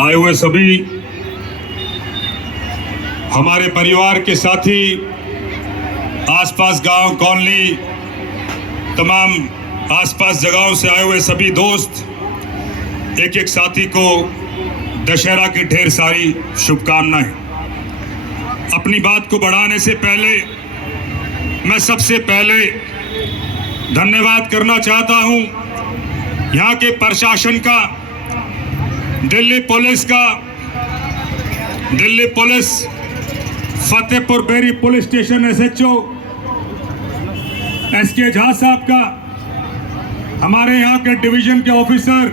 आए हुए सभी हमारे परिवार के साथी, आसपास गांव, कॉलोनी, तमाम आसपास जगहों से आए हुए सभी दोस्त, एक एक साथी को दशहरा की ढेर सारी शुभकामनाएं। अपनी बात को बढ़ाने से पहले मैं सबसे पहले धन्यवाद करना चाहता हूं यहाँ के प्रशासन का, Delhi police Fatehpur Beri police station SHO SK Jha साहब का, हमारे यहाँ के डिवीजन के ऑफिसर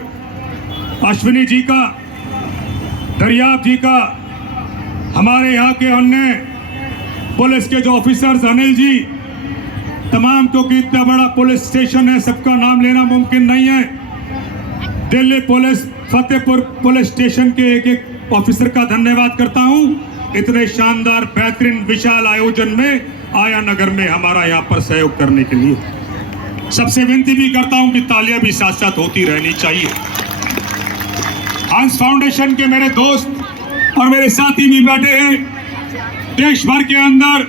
अश्विनी जी का, दरियाब जी का, हमारे यहाँ के अन्य पुलिस के जो ऑफिसर्स अनिल जी, तमाम, क्योंकि इतना बड़ा पुलिस स्टेशन है सबका नाम लेना मुमकिन नहीं है। Delhi police Fatehpur police station के एक एक ऑफिसर का धन्यवाद करता हूं, इतने शानदार बेहतरीन विशाल आयोजन में आया नगर में हमारा यहाँ पर सहयोग करने के लिए। सबसे विनती भी करता हूं कि तालियां भी साथ साथ होती रहनी चाहिए। हंस फाउंडेशन के मेरे दोस्त और मेरे साथी भी बैठे हैं। देश भर के अंदर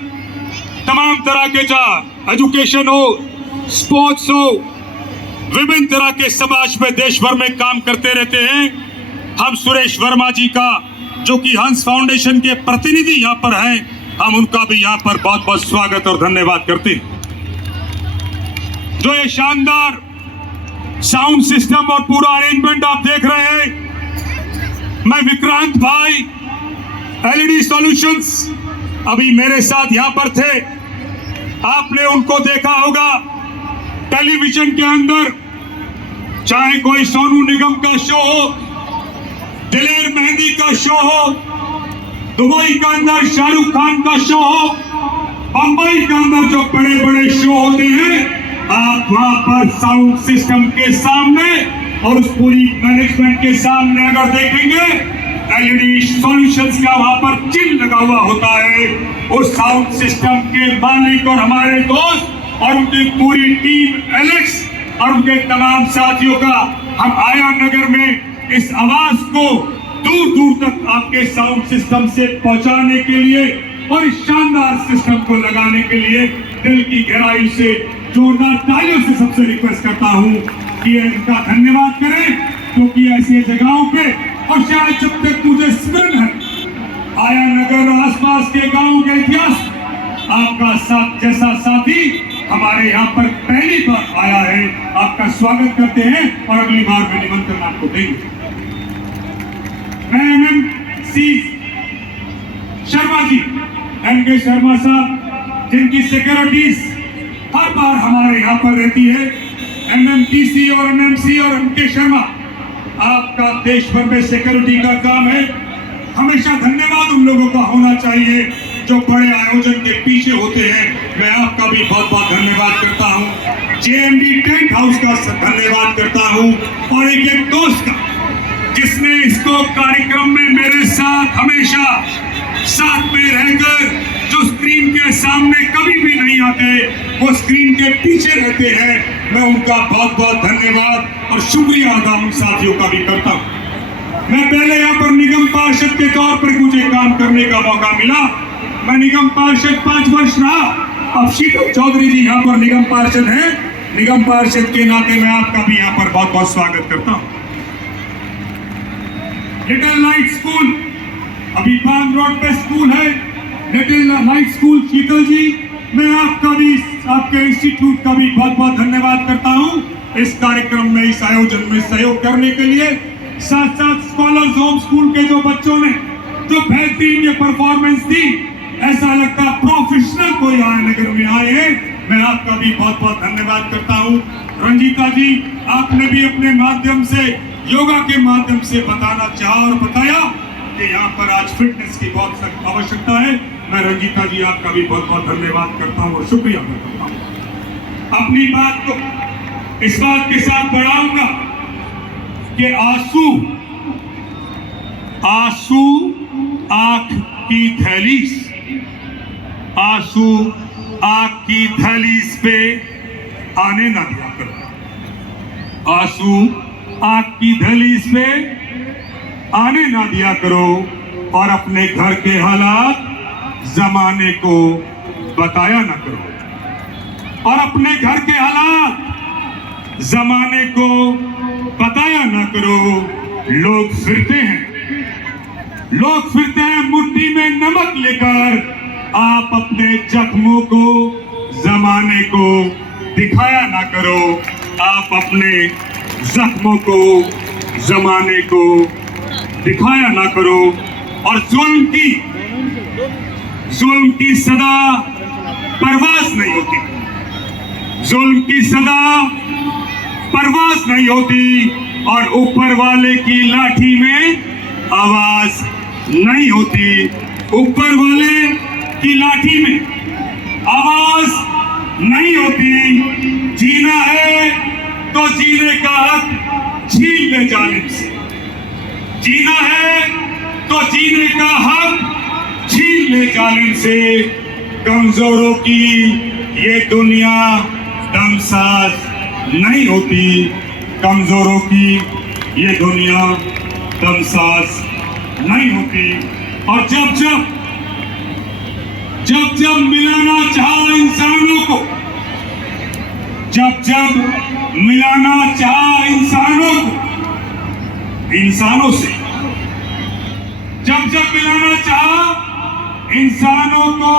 तमाम तरह के, चाहे एजुकेशन हो, स्पोर्ट्स हो, विभिन्न तरह के समाज में देश भर में काम करते रहते हैं। हम सुरेश वर्मा जी का, जो कि हंस फाउंडेशन के प्रतिनिधि यहाँ पर हैं, हम उनका भी यहाँ पर बहुत बहुत स्वागत और धन्यवाद करते हैं। जो ये शानदार साउंड सिस्टम और पूरा अरेंजमेंट आप देख रहे हैं, मैं विक्रांत भाई LED सॉल्यूशंस अभी मेरे साथ यहाँ पर थे, आपने उनको देखा होगा टेलीविजन के अंदर, चाहे कोई सोनू निगम का शो हो, दिलेर मेहंदी का शो हो, दुबई के अंदर शाहरुख खान का शो हो, बंबई के अंदर जो बड़े बड़े शो होते हैं, आप वहां पर साउंड सिस्टम के सामने और उस पूरी मैनेजमेंट के सामने अगर देखेंगे, LED सॉल्यूशंस का वहां पर चिन्ह लगा हुआ होता है। उस साउंड सिस्टम के मालिक और हमारे दोस्त और उनकी पूरी टीम एलेक्स और उनके तमाम साथियों का, हम आया नगर में इस आवाज को दूर दूर तक आपके साउंड सिस्टम से पहुंचाने के लिए और इस शानदार सिस्टम को लगाने के लिए दिल की गहराई से जोरदार तालियों से सबसे रिक्वेस्ट करता हूं कि इनका धन्यवाद करें, क्योंकि ऐसी जगहों पे, और शायद जब तक मुझे स्मरण है, आया नगर और आसपास के गांव के इतिहास, आपका साथ जैसा साथी हमारे यहाँ पर पहली बार आया है। आपका स्वागत करते हैं और अगली बार में निमंत्रण आपको देंगे। मैं MMC शर्मा जी, MK शर्मा साहब, जिनकी सिक्योरिटीज हर बार हमारे यहाँ पर रहती है, MMTC और MMC और MK शर्मा, आपका देश भर में सिक्योरिटी का काम है। हमेशा धन्यवाद उन लोगों का होना चाहिए जो बड़े आयोजन के पीछे होते हैं। मैं आपका भी बहुत बहुत धन्यवाद करता हूं। JMD टेंट हाउस का धन्यवाद करता हूं और एक एक दोस्त का, जिसने इसको कार्यक्रम में मेरे साथ हमेशा साथ में रहकर, जो स्क्रीन के सामने कभी भी नहीं आते, वो स्क्रीन के पीछे रहते हैं, मैं उनका बहुत बहुत धन्यवाद और शुक्रिया अदा उन साथियों का भी करता हूं। मैं पहले यहाँ पर निगम पार्षद के तौर पर मुझे काम करने का मौका मिला। मैं निगम पार्षद 5 वर्ष रहा। अब शीतल चौधरी जी यहाँ पर निगम पार्षद हैं। निगम पार्षद के नाते मैं आपका भी यहाँ पर बहुत बहुत स्वागत करता हूँ। लिटिल लाइट स्कूल, अभी पान रोड पे स्कूल है, लिटिल लाइट स्कूल शीतल जी, मैं आपका भी, आपके इंस्टीट्यूट का भी बहुत बहुत धन्यवाद करता हूँ इस कार्यक्रम में, इस आयोजन में सहयोग करने के लिए। साथ साथ स्कॉलर्स होम स्कूल के जो बच्चों ने जो बेहतरीन ये परफॉर्मेंस दी, ऐसा लगता है प्रोफेशनल कोई आया नगर में आए हैं, मैं आपका भी बहुत बहुत धन्यवाद करता हूँ। रंजीता जी, आपने भी अपने माध्यम से, योगा के माध्यम से बताना चाहा और बताया कि यहाँ पर आज फिटनेस की बहुत सख्त आवश्यकता है। मैं रंजीता जी आपका भी बहुत बहुत धन्यवाद करता हूँ और शुक्रिया करता हूँ। अपनी बात को इस बात के साथ बढ़ाऊंगा कि आंसू आंख की दहलीज, आंसू आंख की दहलीज पे आने ना दिया करो। आंसू आंख की दहलीज पे आने ना दिया करो और अपने घर के हालात जमाने को बताया ना करो और अपने घर के हालात जमाने को बताया ना करो। लोग फिरते हैं मुट्ठी में नमक लेकर, आप अपने जख्मों को जमाने को दिखाया ना करो। आप अपने जख्मों को जमाने को दिखाया ना करो। और जुल्म की सदा परवास नहीं होती, जुल्म की सदा परवास नहीं होती और ऊपर वाले की लाठी में आवाज नहीं होती। ऊपर वाले की लाठी में आवाज नहीं होती। जीना है तो जीने का हक छीन ले जालिम से, जीना है तो जीने का हक छीन ले जालिम से। कमजोरों की ये दुनिया दमसाज नहीं होती, कमजोरों की ये दुनिया दमसाज नहीं होती। और जब मिलाना चाहा इंसानों को, जब मिलाना चाहा इंसानों को इंसानों से, जब मिलाना चाहा इंसानों को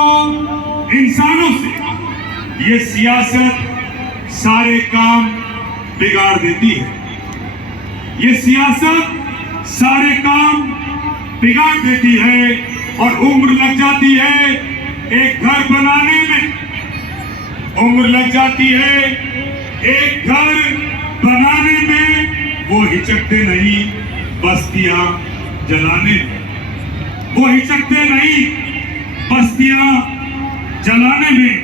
इंसानों से, ये सियासत सारे काम बिगाड़ देती है। ये सियासत सारे काम बिगाड़ देती है और उम्र लग जाती है एक घर बनाने में, उम्र लग जाती है एक घर बनाने में। वो हिचकते नहीं बस्तियां जलाने में, वो हिचकते नहीं बस्तियां जलाने में।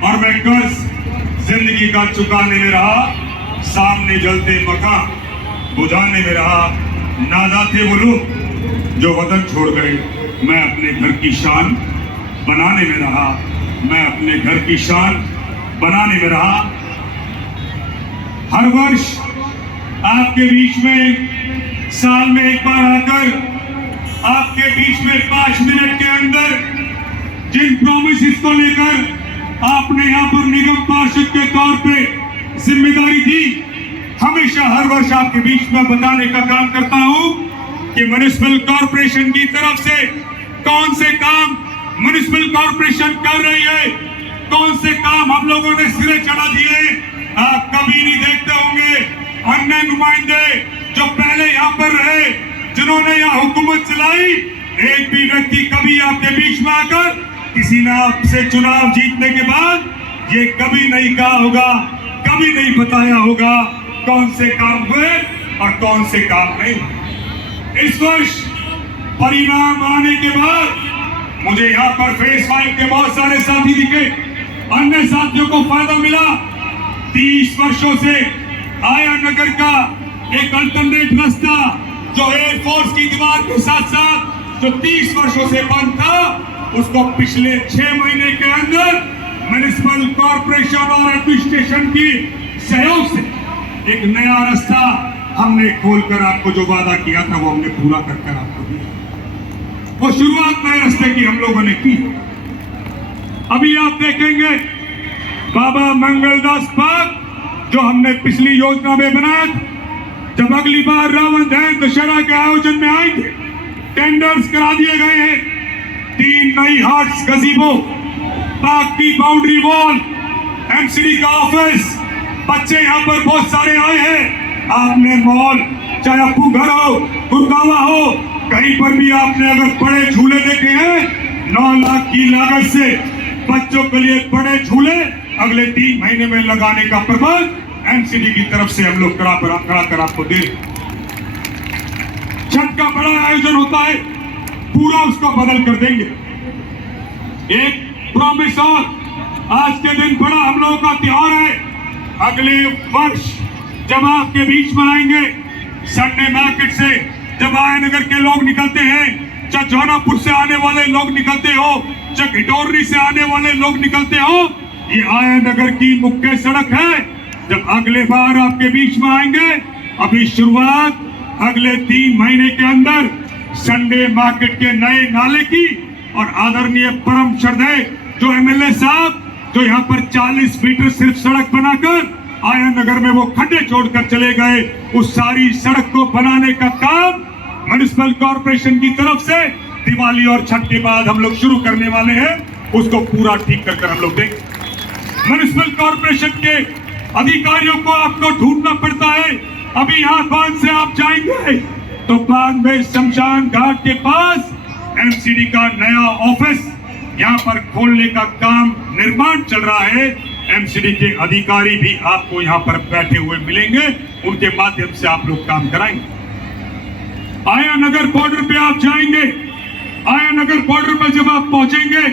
और मैं कर्ज जिंदगी का चुकाने में रहा, सामने जलते मकान बुझाने में रहा। नादा थे वो लोग जो वतन छोड़ गए, मैं अपने घर की शान बनाने में रहा, मैं अपने घर की शान बनाने में रहा। हर वर्ष आपके बीच में साल में एक बार आकर आपके बीच में 5 मिनट के अंदर जिन प्रोमिस को लेकर आपने यहाँ पर निगम पार्षद के तौर पे जिम्मेदारी दी, हमेशा हर वर्ष आपके बीच में बताने का काम करता हूँ कि म्युनिसिपल कॉर्पोरेशन की तरफ से कौन से काम म्युनिसिपल कॉर्पोरेशन कर रही है, कौन से काम हम लोगों ने सिरे चढ़ा दिए। आप कभी नहीं देखते होंगे अन्य नुमाइंदे जो पहले यहाँ पर रहे, जिन्होंने यहाँ हुकूमत चलाई, एक भी व्यक्ति कभी आपके बीच में आकर किसी ने आपसे चुनाव जीतने के बाद ये कभी नहीं कहा होगा, कभी नहीं बताया होगा कौन से काम हुए और कौन से काम नहीं। इस वर्ष परिणाम आने के बाद मुझे यहाँ पर फेस 5 के बहुत सारे साथी दिखे, अन्य साथियों को फायदा मिला। 30 वर्षों से आया नगर का एक अल्टरनेट रास्ता जो एयरफोर्स की दीवार के साथ साथ जो 30 वर्षों से बंद था, उसको पिछले 6 महीने के अंदर म्युनिसिपल कॉर्पोरेशन और एडमिनिस्ट्रेशन की सहयोग से एक नया रास्ता हमने खोलकर आपको जो वादा किया था वो हमने पूरा कर आपको दिया। वो शुरुआत नए रास्ते की हम लोगों ने की। अभी आप देखेंगे बाबा मंगलदास पार्क जो हमने पिछली योजना में बनाया था, जब अगली बार रावण दहन दशहरा के आयोजन में आएंगे, टेंडर्स करा दिए गए हैं। 3 नई हट्स, गजीबो, पार्क की बाउंड्री वॉल, एमसीडी का ऑफिस, बच्चे यहाँ पर बहुत सारे आए हैं। आपने मॉल, चाहे अपू घर हो, गुरगावा हो, कहीं पर भी आपने अगर बड़े झूले देखे हैं, 9 लाख की लागत से बच्चों के लिए बड़े झूले अगले 3 महीने में लगाने का प्रबंध एमसीडी की तरफ से हम लोग करा कर आपको दे। छठ का बड़ा आयोजन होता है, पूरा उसको बदल कर देंगे। एक प्रॉमिस और, आज के दिन बड़ा हम लोगों का त्योहार है। अगले वर्ष जब आपके बीच में आएंगे, संडे मार्केट से जब आयनगर के लोग निकलते हैं, चाहे जौनापुर से आने वाले लोग निकलते हो, चाहे घिटोरी से आने वाले लोग निकलते हो, ये आयनगर की मुख्य सड़क है। जब अगले बार आपके बीच में आएंगे, अभी शुरुआत अगले 3 महीने के अंदर संडे मार्केट के नए नाले की और आदरणीय परम श्रद्धेय जो एमएलए साहब जो यहाँ पर 40 मीटर सिर्फ सड़क बनाकर आया नगर में वो खड्डे छोड़कर चले गए, उस सारी सड़क को बनाने का काम म्युनिसिपल कॉर्पोरेशन की तरफ से दिवाली और छठ के बाद हम लोग शुरू करने वाले हैं। उसको पूरा ठीक कर हम लोग देंगे। म्युनिसिपल कॉर्पोरेशन के अधिकारियों को आपको ढूंढना पड़ता है। अभी यहाँ बांध से आप जाएंगे तो बांध में शमशान घाट के पास एमसीडी का नया ऑफिस यहाँ पर खोलने का काम निर्माण चल रहा है। एमसीडी के अधिकारी भी आपको यहाँ पर बैठे हुए मिलेंगे, उनके माध्यम से आप लोग काम कराएंगे। आया नगर बॉर्डर पे आप जाएंगे, आया नगर बॉर्डर पर जब आप पहुंचेंगे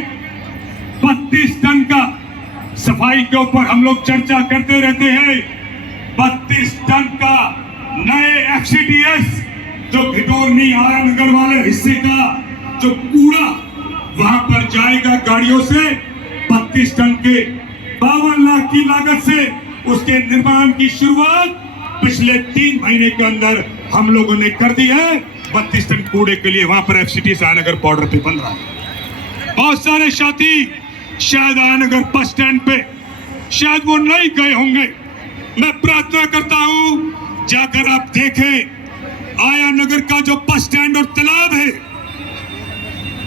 32 टन का सफाई के ऊपर हम लोग चर्चा करते रहते हैं। 32 टन का नए एफसीडीएस जो भिटोरनी आया नगर वाले हिस्से का जो कूड़ा वहां पर जाएगा गाड़ियों से, 32 टन के 52 लाख की लागत से उसके निर्माण की शुरुआत पिछले 3 महीने के अंदर हम लोगों ने कर दी है। 32 टन कूड़े के लिए वहां पर एफसीडी आयनगर बॉर्डर पे बन रहा है। बहुत सारे साथी शायद आयनगर बस स्टैंड पे शायद वो नहीं गए होंगे। मैं प्रार्थना करता हूं जाकर आप देखें आया नगर का जो बस स्टैंड और तालाब है,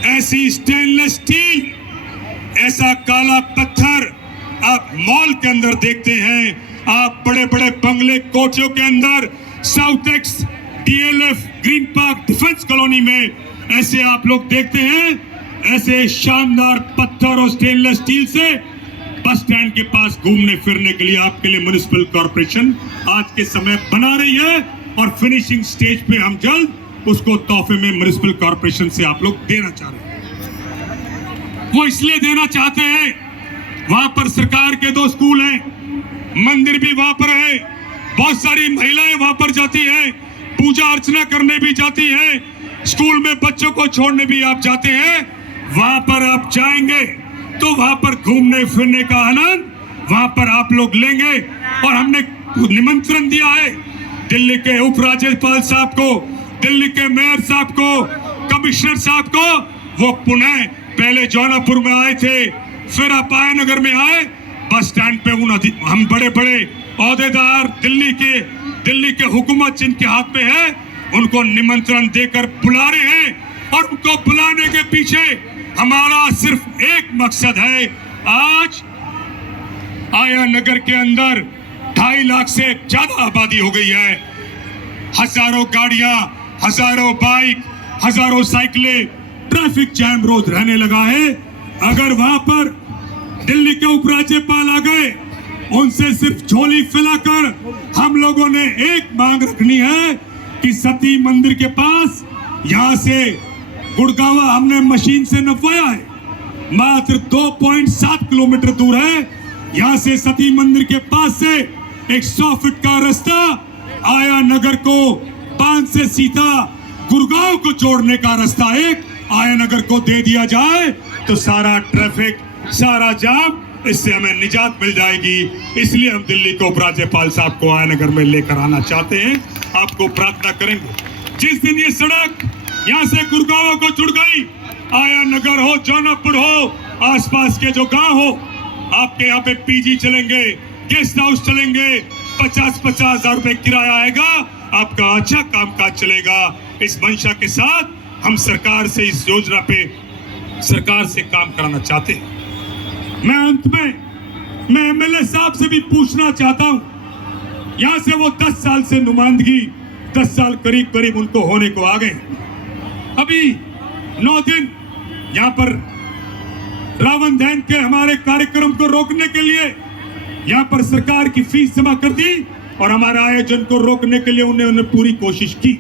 ऐसी स्टेनलेस स्टील, ऐसा काला पत्थर आप मॉल के अंदर देखते हैं, आप बड़े बड़े बंगले कोठियों के अंदर south x DLF green park defence colony में ऐसे आप लोग देखते हैं। ऐसे शानदार पत्थर और स्टेनलेस स्टील से बस स्टैंड के पास घूमने फिरने के लिए आपके लिए म्युनिसिपल कॉर्पोरेशन आज के समय बना रही है और फिनिशिंग स्टेज पे हम जल्द उसको तोहफे में म्युनिसिपल कॉर्पोरेशन से आप लोग देना चाह रहे हैं। वो इसलिए देना चाहते हैं, वहां पर सरकार के 2 स्कूल हैं, मंदिर भी वहां पर है, बहुत सारी महिलाएं वहां पर जाती हैं, पूजा अर्चना करने भी जाती हैं, स्कूल में बच्चों को छोड़ने भी आप जाते हैं। वहां पर आप जाएंगे तो वहां पर घूमने फिरने का आनंद वहां पर आप लोग लेंगे। और हमने निमंत्रण दिया है दिल्ली के उपराज्यपाल साहब को, दिल्ली के मेयर साहब को, कमिश्नर साहब को। वो पुणे पहले जौनापुर में आए थे, फिर आप आया नगर में आए। बस स्टैंड पे हम बड़े बड़े औहदेदार दिल्ली के हुकूमत जिनके हाथ में है उनको निमंत्रण देकर बुला रहे हैं। और उनको बुलाने के पीछे हमारा सिर्फ एक मकसद है। आज आया नगर के अंदर 2.5 लाख से ज्यादा आबादी हो गई है। हजारों गाड़ियां, हजारों बाइक, हजारों साइकिलें, ट्रैफिक जैम रोज रहने लगा है। अगर वहां पर दिल्ली के उपराज्यपाल आ गए, उनसे सिर्फ झोली फैलाकर हम लोगों ने एक मांग रखनी है कि सती मंदिर के पास यहां से गुड़गावा हमने मशीन से नपवाया है, मात्र 2.7 किलोमीटर दूर है। यहां से सती मंदिर के पास से एक 100 फीट का रास्ता आया नगर को बांध से सीधा गुड़गांव को जोड़ने का रास्ता एक आया नगर को दे दिया जाए तो सारा ट्रैफिक, सारा जाम, इससे हमें निजात मिल जाएगी। इसलिए हम दिल्ली के उपराज्यपाल साहब को आया नगर में लेकर आना चाहते हैं। आपको प्रार्थना करेंगे जिस दिन ये सड़क यहाँ से गुड़गांव को जुड़ गई, आया नगर हो, जौनापुर हो, आसपास के जो गांव हो, आपके यहाँ पे पीजी चलेंगे, गेस्ट हाउस चलेंगे, 50-50 हजार रुपए किराया आएगा, आपका अच्छा कामकाज चलेगा। इस मंशा के साथ हम सरकार से इस योजना पे सरकार से काम कराना चाहते हैं। मैं अंत में मैं एमएलए साहब से भी पूछना चाहता हूं, यहां से वो 10 साल से नुमाइंदगी, 10 साल करीब उनको होने को आ गए। अभी 9 दिन यहां पर रावण दहन के हमारे कार्यक्रम को रोकने के लिए यहां पर सरकार की फीस जमा कर दी और हमारे आयोजन को रोकने के लिए उन्होंने पूरी कोशिश की।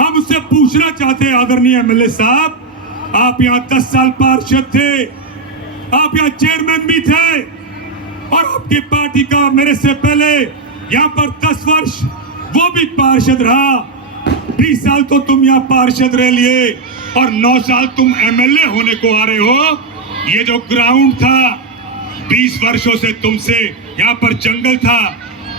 हम उससे पूछना चाहते हैं, आदरणीय एमएलए साहब, आप यहाँ 10 साल पार्षद थे, आप यहाँ चेयरमैन भी थे और आपकी पार्टी का मेरे से पहले यहाँ पर 10 वर्ष वो भी पार्षद रहा, 20 साल तो तुम यहाँ पार्षद रह लिए और 9 साल तुम एमएलए होने को आ रहे हो। ये जो ग्राउंड था 20 वर्षों से तुमसे यहाँ पर जंगल था,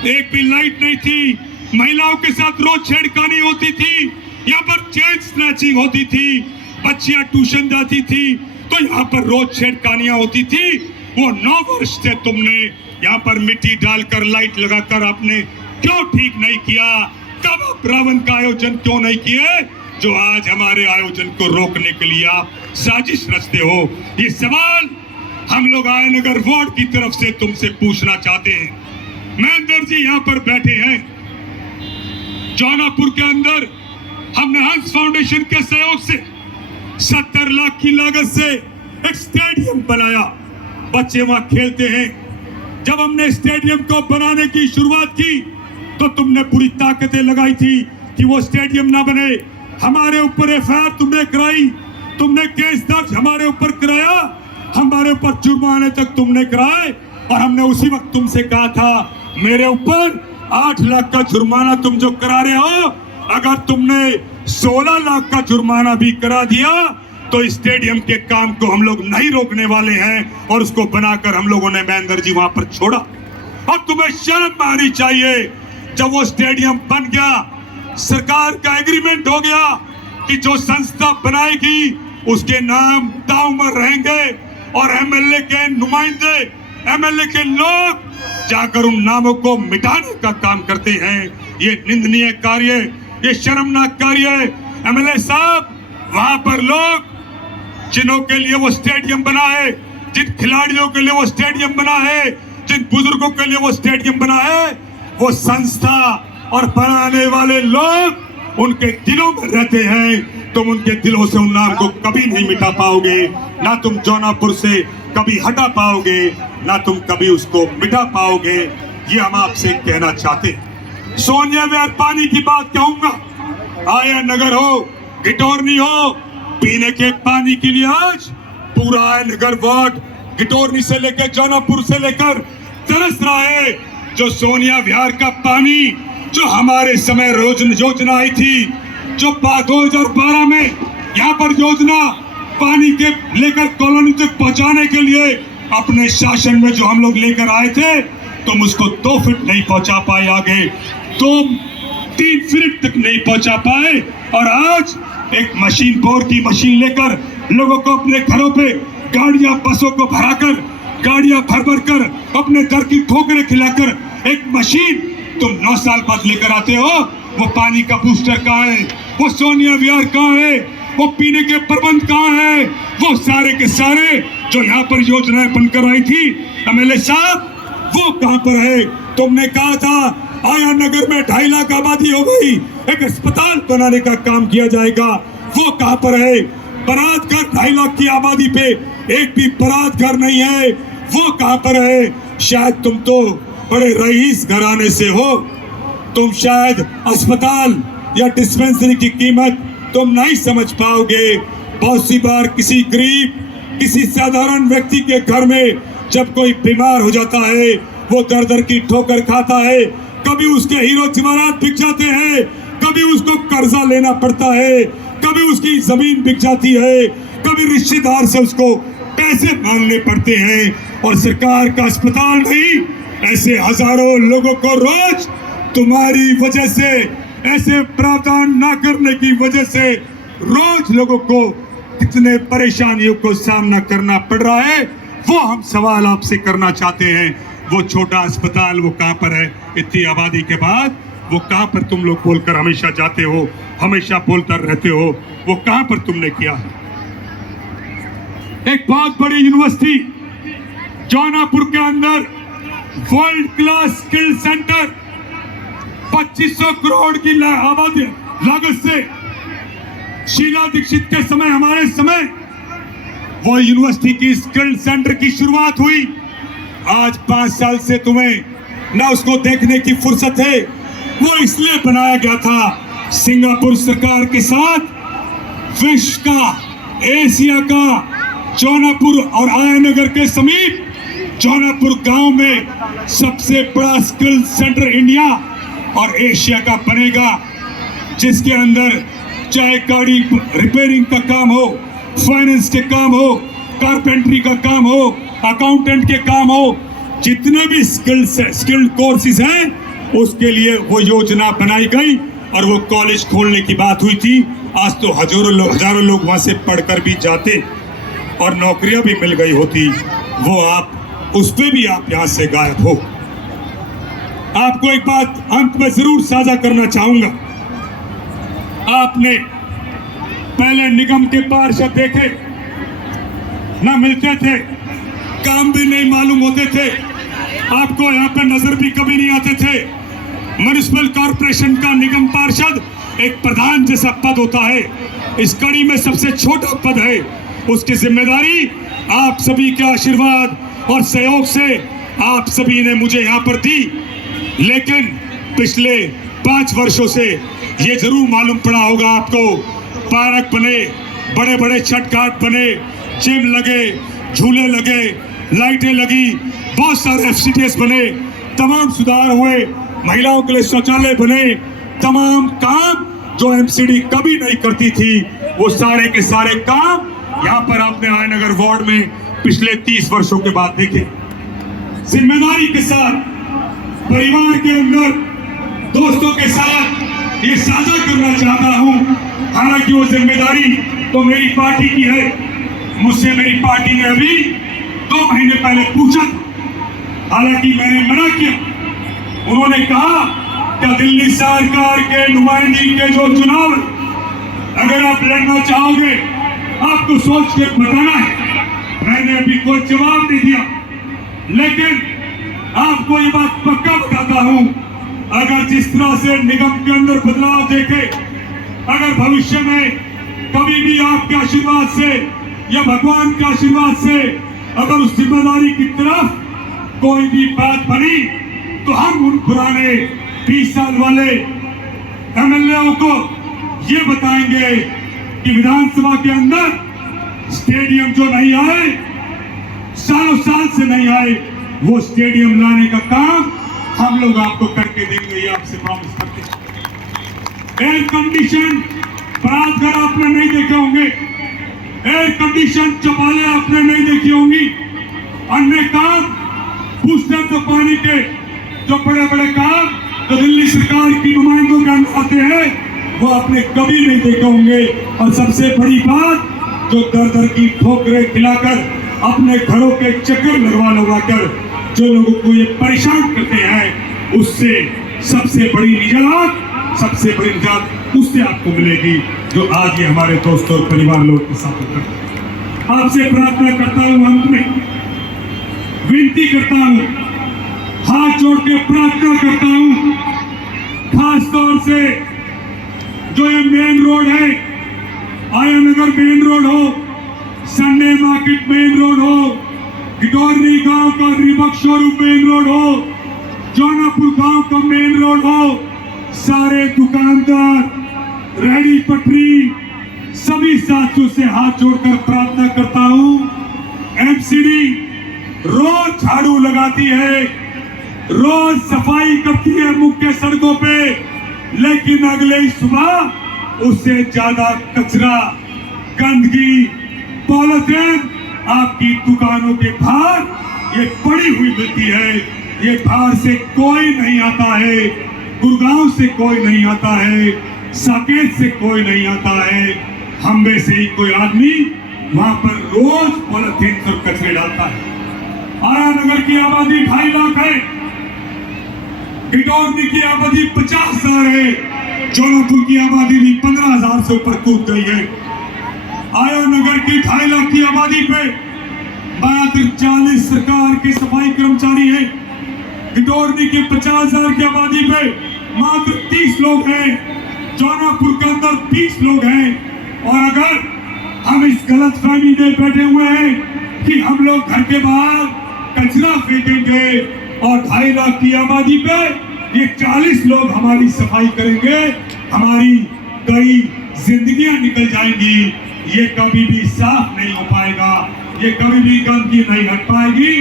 एक भी लाइट नहीं थी, महिलाओं के साथ रोज छेड़खानी होती थी, यहाँ पर चेन स्नैचिंग होती थी, बच्चियां ट्यूशन जाती थी तो यहाँ पर रोज छेड़खानियां होती थी। वो 9 वर्ष से तुमने यहाँ पर मिट्टी डालकर लाइट लगाकर आपने क्यों ठीक नहीं किया? तब आप रावण का आयोजन क्यों नहीं किए जो आज हमारे आयोजन को रोकने के लिए आप साजिश रचते हो? ये सवाल हम लोग आयनगर वार्ड की तरफ से तुमसे पूछना चाहते हैं। महेंद्र जी यहाँ पर बैठे हैं। जौनापुर के अंदर हमने हंस फाउंडेशन के सहयोग से 70 लाख की लागत से एक स्टेडियम बनाया, बच्चे वहां खेलते हैं। जब हमने स्टेडियम को बनाने की शुरुआत की तो तुमने पूरी ताकतें लगाई थी कि वो स्टेडियम ना बने। हमारे ऊपर एफआईआर तुमने कराई, तुमने केस दर्ज हमारे ऊपर कराया, हमारे ऊपर जुर्माने तक तुमने कराए और हमने उसी वक्त तुमसे कहा था मेरे ऊपर 8 लाख का जुर्माना तुम जो करा रहे हो, अगर तुमने 16 लाख का जुर्माना भी करा दिया तो स्टेडियम के काम को हम लोग नहीं रोकने वाले हैं और उसको बनाकर हम लोगों ने महेंद्र जी वहां पर छोड़ा। और तुम्हें शर्म आनी चाहिए। जब वो स्टेडियम बन गया, सरकार का एग्रीमेंट हो गया कि जो संस्था बनाएगी उसके नाम ताउमर रहेंगे और एमएलए के नुमाइंदे, एमएलए के लोग जाकर उन नामों को मिटाने का काम करते हैं। ये निंदनीय कार्य, ये शर्मनाक कार्य है। एमएलए साहब, वहां पर लोग जिनों के लिए वो स्टेडियम बना है, जिन खिलाड़ियों के लिए वो स्टेडियम बना है, जिन बुजुर्गों के लिए वो स्टेडियम बना है, वो संस्था और बनाने वाले लोग उनके दिलों में रहते हैं। तुम उनके दिलों से उन नाम को कभी नहीं मिटा पाओगे, ना तुम जौनापुर से कभी हटा पाओगे, ना तुम कभी उसको मिटा पाओगे। ये हम आपसे कहना चाहते हैं। सोनिया विहार पानी की बात कहूंगा, आया नगर हो, गिटौरनी हो, पीने के पानी के लिए आज पूरा नगर वार्ड गिटौरनी से लेकर जौनापुर से लेकर तरस रहा है। जो सोनिया विहार का पानी जो हमारे समय योजना आई थी, जो 2012 में यहाँ पर योजना पानी के लेकर कॉलोनी तक पहुंचाने के लिए अपने शासन में जो हम लोग लेकर आए थे, तुम उसको 2 फीट नहीं पहुंचा पाए आगे, तुम 3 फीट तक नहीं पहुंचा पाए। और आज एक मशीन, बोर की मशीन लेकर लोगों को अपने घरों पे गाड़ियां, बसों को भराकर, गाड़ियां भर भर कर अपने दर की ठोकरें खिलाकर एक मशीन तुम 9 साल बाद लेकर आते हो। वो पानी का बूस्टर कहाँ है? वो सोनिया विहार कहाँ है? वो पीने के प्रबंध कहाँ है? वो सारे के सारे जो यहाँ पर योजनाएं बनकर आई थी, एमएलए साहब, वो कहाँ पर है? तुमने कहा था आया नगर में 2.5 लाख आबादी हो गई, एक अस्पताल बनाने का काम किया जाएगा, वो कहाँ पर है? बारात घर 2.5 लाख की आबादी पे एक भी बारात घर नहीं है, वो कहाँ पर है? शायद तुम तो बड़े रईस घराने से हो, तुम शायद अस्पताल या डिस्पेंसरी की कीमत तुम नहीं समझ पाओगे। बहुत सी बार किसी गरीब, किसी साधारण व्यक्ति के घर में जब कोई बीमार हो जाता है, वो दर दर की ठोकर खाता है, कभी उसके हीरो जवाहरात बिक जाते हैं, कभी उसको कर्जा लेना पड़ता है, कभी उसकी जमीन बिक जाती है, कभी रिश्तेदार से उसको पैसे मांगने पड़ते हैं। और सरकार का अस्पताल नहीं, ऐसे हजारों लोगों को रोज तुम्हारी वजह से, ऐसे प्रावधान ना करने की वजह से रोज लोगों को कितने परेशानियों को सामना करना पड़ रहा है, वो हम सवाल आपसे करना चाहते हैं। वो छोटा अस्पताल वो कहाँ पर है? इतनी आबादी के बाद वो कहाँ पर तुम लोग बोलकर हमेशा जाते हो, हमेशा बोलता रहते हो, वो कहाँ पर तुमने किया है? एक बहुत बड़ी यूनिवर्सिटी जौनापुर के अंदर, world class skill centre, 2500 crore की आबादी लागत से शीला दीक्षित के समय, हमारे समय वो यूनिवर्सिटी की स्किल सेंटर की शुरुआत हुई। आज 5 साल से तुम्हें ना उसको देखने की फुर्सत है। वो इसलिए बनाया गया था सिंगापुर सरकार के साथ विश्व का, एशिया का, जौनापुर और आयनगर के समीप जौनापुर गांव में सबसे बड़ा स्किल सेंटर इंडिया और एशिया का बनेगा, जिसके अंदर चाहे गाड़ी रिपेयरिंग का काम हो, फाइनेंस के काम हो, कारपेंटरी का काम हो, अकाउंटेंट के काम हो, जितने भी स्किल्ड कोर्सेज हैं उसके लिए वो योजना बनाई गई और वो कॉलेज खोलने की बात हुई थी। आज तो हजारों लोग वहां से पढ़कर भी जाते और नौकरियां भी मिल गई होती। वो आप उस पे भी आप यहां से गायब हो। आपको एक बात अंत में जरूर साझा करना चाहूंगा। आपने पहले निगम के पार्षद देखे, ना मिलते थे, काम भी नहीं मालूम होते थे, आपको यहाँ पे नजर भी कभी नहीं आते थे। म्युनिसिपल कॉर्पोरेशन का निगम पार्षद एक प्रधान जैसा पद होता है, इस कड़ी में सबसे छोटा पद है। उसकी जिम्मेदारी आप सभी के आशीर्वाद और सहयोग से आप सभी ने मुझे यहाँ पर दी। लेकिन पिछले 5 वर्षों से ये जरूर मालूम पड़ा होगा आपको, पार्क बने, बड़े बड़े छठ घाट बने, जिम लगे, झूले लगे, लाइटें लगी, बहुत सारे FCTS बने, तमाम सुधार हुए, महिलाओं के लिए शौचालय बने, तमाम काम जो MCD कभी नहीं करती थी वो सारे के सारे काम यहाँ पर आपने आयनगर वार्ड में पिछले 30 वर्षों के बाद देखे। जिम्मेदारी के साथ परिवार के अंदर दोस्तों के साथ ये साझा करना चाहता हूँ। हालांकि वो जिम्मेदारी तो मेरी पार्टी की है, मुझसे मेरी पार्टी ने अभी 2 महीने पहले पूछा था, हालांकि मैंने मना किया। उन्होंने कहा क्या दिल्ली सरकार के नुमाइंदगी के जो चुनाव अगर आप लड़ना चाहोगे आपको सोच के बताना है। मैंने अभी कोई जवाब नहीं दिया, लेकिन आपको ये बात पक्का बताता हूं, अगर जिस तरह से निगम के अंदर बदलाव देखे, अगर भविष्य में कभी भी आपके आशीर्वाद से या भगवान के आशीर्वाद से अगर उस जिम्मेदारी की तरफ कोई भी बात बनी तो हम उन पुराने 20 साल वाले MLA को ये बताएंगे कि विधानसभा के अंदर स्टेडियम जो नहीं आए, सालों साल से नहीं आए, वो स्टेडियम लाने का काम हम लोग आपको करके देंगे, ये आपसे प्रॉमिस करते हैं। एयर कंडीशन बरातघर आपने नहीं देखे होंगे, एयर कंडीशन चौपालें आपने नहीं देखी होंगी, अन्य काम बूस्टर तो पानी के जो बड़े बड़े काम जो दिल्ली सरकार की नुमाइंदों के अंदर आते हैं वो आपने कभी नहीं देखे होंगे। और सबसे बड़ी बात, जो दर दर की ठोकरें खिलाकर अपने घरों के चक्कर लगवा कर जो लोगों को ये परेशान करते हैं, उससे सबसे बड़ी निजात उससे आपको मिलेगी जो आज ये हमारे दोस्तों और परिवार लोग के साथ होता है। आपसे प्रार्थना करता हूं, अंत में विनती करता हूं, हाथ जोड़ के प्रार्थना करता हूं, खास तौर से जो ये मेन रोड है, आयानगर मेन रोड हो, संडे मार्केट मेन रोड हो, गिडोरनी गांव का रीबॉक शोरूम मेन रोड हो, जौनापुर गांव का मेन रोड हो, सारे दुकानदार, रेहड़ी पटरी, सभी साथियों से हाथ जोड़कर प्रार्थना करता हूं, MCD रोज झाड़ू लगाती है, रोज सफाई करती है मुख्य सड़कों पे, लेकिन अगले ही सुबह उससे ज्यादा कचरा, गंदगी, पॉलिथीन आपकी दुकानों के बाहर ये पड़ी हुई मिलती है। ये बाहर से कोई नहीं आता है, गुड़गांव से कोई नहीं आता है, साकेत से कोई नहीं आता है, हम में से ही कोई आदमी वहां पर रोज पॉलिथीन और कचरे डालता है। आयानगर की आबादी 2.5 लाख है, गिडोरनी की आबादी 50,000 है, जौनपुर की आबादी भी 15,000 से ऊपर कूद गई है। आयानगर की 2.5 लाख की आबादी पे मात्र 40 सरकार के सफाई कर्मचारी हैं, गिडोरनी की 50,000 की आबादी पे मात्र 30 लोग हैं, जौनपुर के अंदर 20 लोग हैं। और अगर हम इस गलतफहमी में बैठे हुए हैं कि हम लोग घर के बाहर कचरा फेंकेंगे और 2.5 लाख की आबादी पे ये 40 लोग हमारी सफाई करेंगे, हमारी कई जिंदगियां निकल जाएंगी, ये कभी भी साफ नहीं हो पाएगा, ये कभी भी गंदगी नहीं हट पाएगी।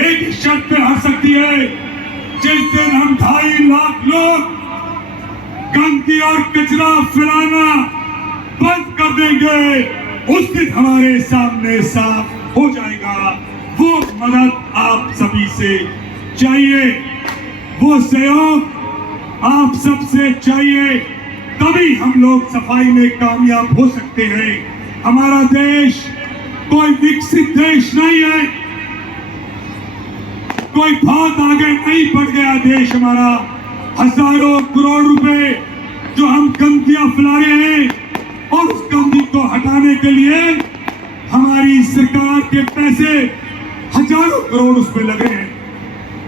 एक ही शर्त पे हट सकती है, जिस दिन हम 2.5 लाख लोग गंदगी और कचरा फैलाना बंद कर देंगे, उस दिन हमारे सामने साफ हो जाएगा। वो मदद आप सभी से चाहिए, वो सहयोग आप सबसे चाहिए, तभी हम लोग सफाई में कामयाब हो सकते हैं। हमारा देश कोई विकसित देश नहीं है, कोई बहुत आगे नहीं बढ़ गया देश हमारा। हजारों करोड़ रुपए जो हम गंदगियां फैला रहे हैं और उस गंदगी को हटाने के लिए हमारी सरकार के पैसे हजारों करोड़ उस पे लगे हैं।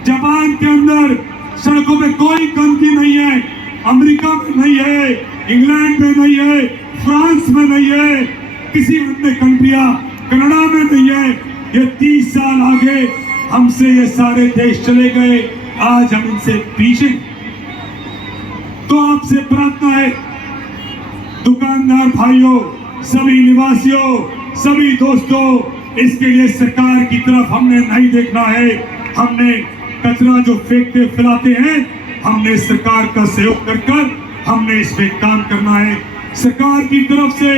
जापान के अंदर सड़कों पे कोई गंदगी नहीं है, अमेरिका में नहीं है, इंग्लैंड में नहीं है, फ्रांस में नहीं है, किसी अन्य कंट्रिया कनाडा में नहीं है। ये 30 साल आगे हमसे ये सारे देश चले गए, आज हम इनसे पीछे। तो आपसे प्रार्थना है, दुकानदार भाइयों, सभी निवासियों, सभी दोस्तों, इसके लिए सरकार की तरफ हमने नहीं देखना है। हमने कचरा जो फेंकते फैलाते हैं, हमने सरकार का सहयोग कर हमने इस पे काम करना है। सरकार की तरफ से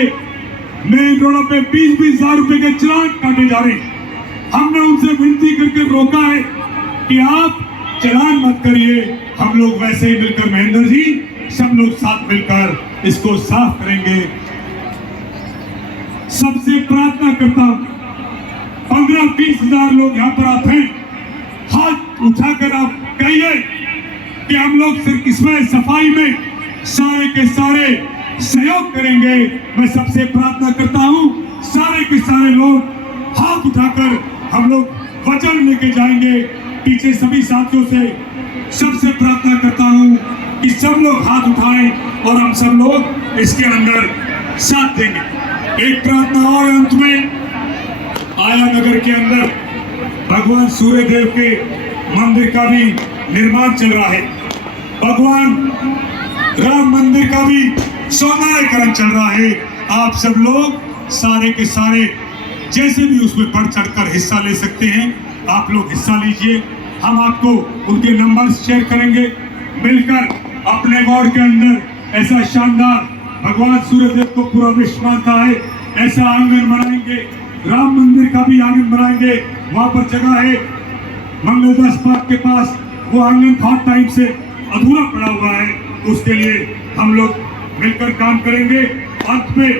मेन रोडों पे 20-20 हजार रुपए के चालान काटे जा रहे हैं। हमने उनसे विनती करके रोका है कि आप चालान मत करिए, हम लोग वैसे ही मिलकर, महेंद्र जी, सब लोग साथ मिलकर इसको साफ करेंगे। सबसे प्रार्थना करता हूं, 15-20 हजार लोग यहाँ पर आप हैं, हाथ उठाकर आप कहिए कि हम लोग सिर्फ इसमें सफाई में सारे के सारे सहयोग करेंगे। मैं सबसे प्रार्थना करता हूं, सारे के सारे लोग हाथ उठाकर हम लोग वचन लेके जाएंगे। पीछे सभी साथियों से सबसे प्रार्थना करता हूं कि सब लोग हाथ उठाएं और हम सब लोग इसके अंदर साथ देंगे। एक प्रार्थना और अंत में, आया नगर के अंदर भगवान सूर्यदेव के मंदिर का भी निर्माण चल रहा है। भगवान राम मंदिर का भी सौंदर्यीकरण चल रहा है। आप सब लोग सारे के सारे जैसे भी उसमें बढ़ चढ़कर हिस्सा ले सकते हैं, आप लोग हिस्सा लीजिए। हम आपको उनके नंबर्स शेयर करेंगे। मिलकर अपने वार्ड के अंदर ऐसा शानदार, भगवान सूर्यदेव को पूरा विश्व मानता है, ऐसा आंगन बनाएंगे। राम मंदिर का भी आंगन बनाएंगे, वहां पर जगह है मंगलदास पार्क के पास, वो आंगन बहुत टाइम से अधूरा पड़ा हुआ है, उसके लिए हम लोग मिलकर काम करेंगे। अंत में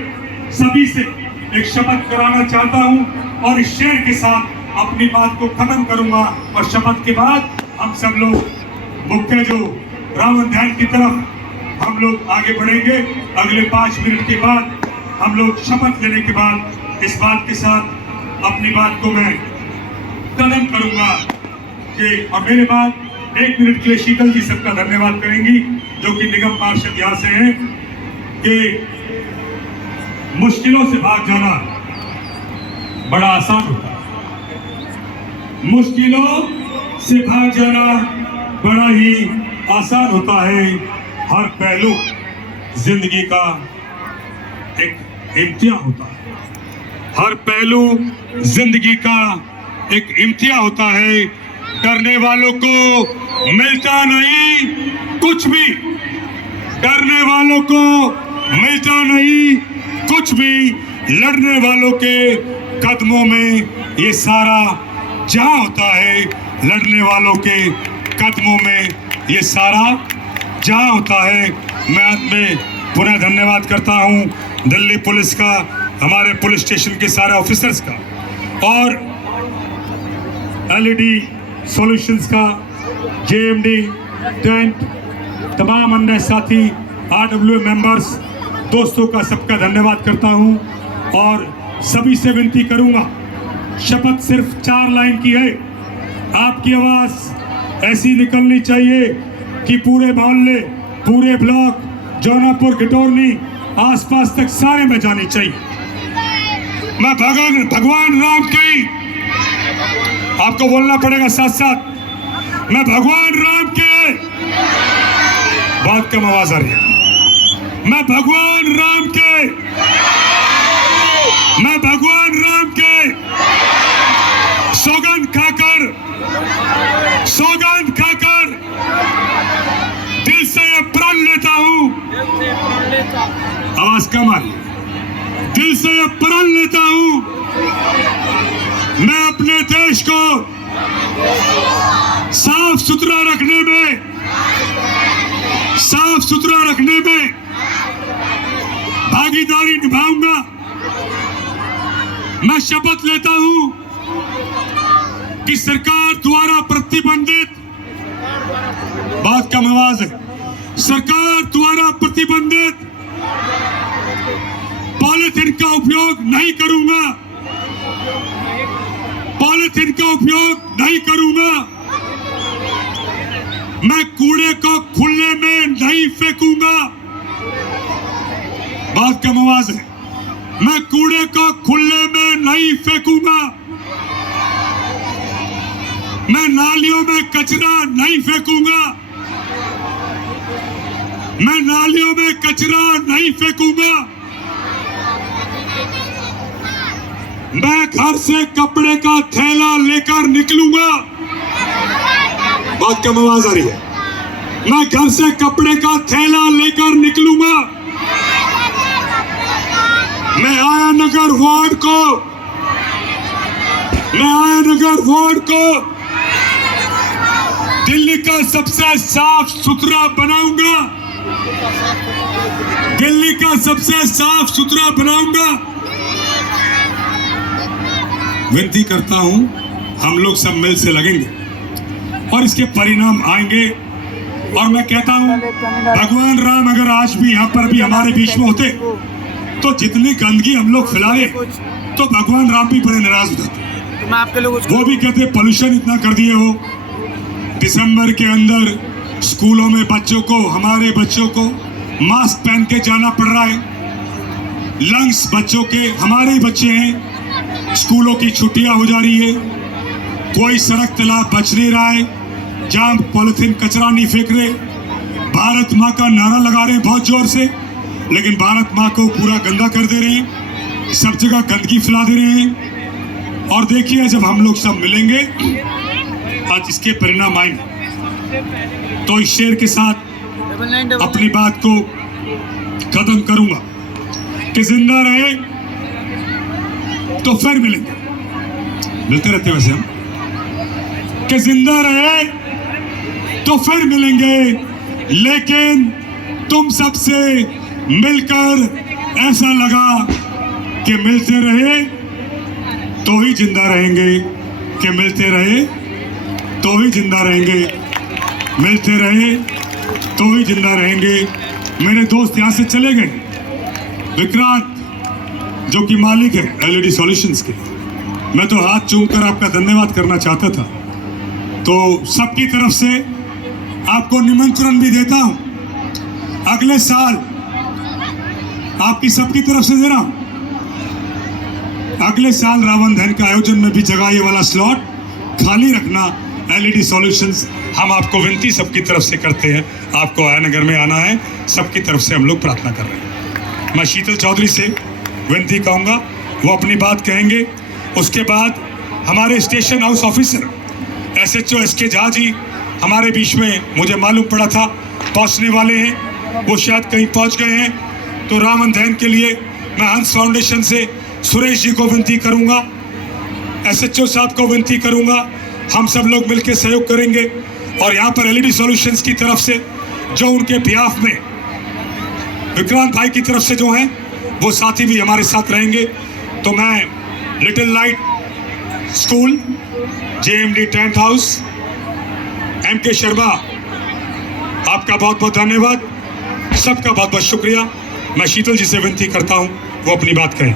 सभी से एक शपथ कराना चाहता हूं और इस शेर के साथ अपनी बात को खत्म करूंगा और शपथ के बाद हम सब लोग मुख्य जो रावण ध्यान की तरफ हम लोग आगे बढ़ेंगे। अगले 5 मिनट के बाद हम लोग शपथ लेने के बाद इस बात के साथ अपनी बात को मैं खत्म करूंगा कि, और मेरे बाद 1 मिनट के लिए शीतल जी सबका धन्यवाद करेंगी जो कि निगम पार्षद यहाँ से हैं, कि मुश्किलों से भाग जाना बड़ा आसान होता है, मुश्किलों से भाग जाना बड़ा ही आसान होता है। हर पहलू जिंदगी का एक इम्तिहान होता है, हर पहलू जिंदगी का एक इम्तिहान होता है। डरने वालों को मिलता नहीं कुछ भी, डरने वालों को मिलता नहीं कुछ भी, लड़ने वालों के कदमों में ये सारा जहां होता है, लड़ने वालों के कदमों में ये सारा जहां होता है। मैं अंत में पुनः धन्यवाद करता हूं दिल्ली पुलिस का, हमारे पुलिस स्टेशन के सारे ऑफिसर्स का, और एलईडी सॉल्यूशंस का, जेएमडी टेंट, तमाम अन्य साथी आरडब्ल्यू मेंबर्स, दोस्तों का सबका धन्यवाद करता हूं और सभी से विनती करूंगा, शपथ सिर्फ 4 लाइन की है। आपकी आवाज ऐसी निकलनी चाहिए कि पूरे मोहल्ले, पूरे ब्लॉक, जौनापुर, घिटोरनी, आसपास तक सारे में जानी चाहिए। मैं भगवान राम की, आपको बोलना पड़ेगा साथ साथ, मैं भगवान राम के, बहुत कम आवाज आ रही है, मैं भगवान राम के, मैं भगवान राम के सौगंध खाकर दिल से ये प्रण लेता हूं, आवाज कम आ रही, दिल से ये प्रण लेता हूं, मैं अपने देश को साफ सुथरा रखने में ईमानदारी निभाऊंगा। मैं शपथ लेता हूं कि सरकार द्वारा प्रतिबंधित, बात कम आवाज है, सरकार द्वारा प्रतिबंधित पॉलिथीन का उपयोग नहीं करूंगा, पॉलिथीन का उपयोग नहीं करूंगा। मैं कूड़े को खुले में नहीं फेंकूंगा, बात कम आवाज है, मैं कूड़े को खुले में नहीं फेंकूंगा। मैं नालियों में कचरा नहीं फेंकूंगा, मैं नालियों में कचरा नहीं फेंकूंगा। मैं घर से कपड़े का थैला लेकर निकलूंगा, बात कम आवाज आ रही है, मैं घर से कपड़े का थैला लेकर निकलूंगा। मैं आया नगर वार्ड को दिल्ली का सबसे साफ सुथरा बनाऊंगा, दिल्ली का सबसे साफ सुथरा बनाऊंगा। विनती करता हूं, हम लोग सब मिल से लगेंगे और इसके परिणाम आएंगे। और मैं कहता हूं, भगवान राम अगर आज भी यहाँ पर भी हमारे बीच में होते तो जितनी गंदगी हम लोग फैलाए तो भगवान राम भी बड़े नाराज हो जाते। वो भी कहते पोल्यूशन इतना कर दिए हो। दिसंबर के अंदर स्कूलों में बच्चों को, हमारे बच्चों को मास्क पहन के जाना पड़ रहा है। लंग्स बच्चों के, हमारे ही बच्चे हैं, स्कूलों की छुट्टियां हो जा रही है, कोई सड़क तालाब बच नहीं रहा है जहां पॉलिथीन कचरा नहीं फेंक रहे। भारत माँ का नारा लगा रहे हैं बहुत जोर से, लेकिन भारत माँ को पूरा गंदा कर दे रहे हैं, सब जगह गंदगी फैला दे रहे हैं। और देखिए, जब हम लोग सब मिलेंगे आज इसके परिणाम आएंगे। तो इस शेर के साथ अपनी बात को खत्म करूंगा कि जिंदा रहे तो फिर मिलेंगे, मिलते रहते वैसे हम, कि जिंदा रहे तो फिर मिलेंगे, लेकिन तुम सबसे मिलकर ऐसा लगा कि मिलते रहे तो ही जिंदा रहेंगे, कि मिलते रहे तो ही जिंदा रहेंगे, मिलते रहे तो ही जिंदा रहेंगे। मेरे दोस्त यहाँ से चले गए, विक्रांत जो कि मालिक है एलईडी सॉल्यूशंस के, मैं तो हाथ चूमकर आपका धन्यवाद करना चाहता था। तो सबकी तरफ से आपको निमंत्रण भी देता हूं, अगले साल आपकी सबकी तरफ से दे रहा हूं, अगले साल रावण दहन के आयोजन में भी जगह ये वाला स्लॉट खाली रखना। एलईडी सॉल्यूशंस, हम आपको विनती सबकी तरफ से करते हैं, आपको आयानगर में आना है, सबकी तरफ से हम लोग प्रार्थना कर रहे हैं। मैं शीतल चौधरी से विनती कहूँगा, वो अपनी बात कहेंगे। उसके बाद हमारे station house officer SHO SK Jha ji हमारे बीच में, मुझे मालूम पड़ा था पहुंचने वाले हैं, वो शायद कहीं पहुंच गए हैं। तो रावण दहन के लिए मैं हंस फाउंडेशन से सुरेश जी को विनती करूंगा, SHO साहब को विनती करूंगा, हम सब लोग मिलकर सहयोग करेंगे। और यहाँ पर एलईडी सॉल्यूशंस की तरफ से जो उनके बिहाफ में विक्रांत भाई की तरफ से जो हैं वो साथी भी हमारे साथ रहेंगे। तो मैं little light school, JMD tent house, MK Sharma, आपका बहुत बहुत धन्यवाद, सबका बहुत बहुत शुक्रिया। मैं शीतल जी से विनती करता हूं वो अपनी बात कहें।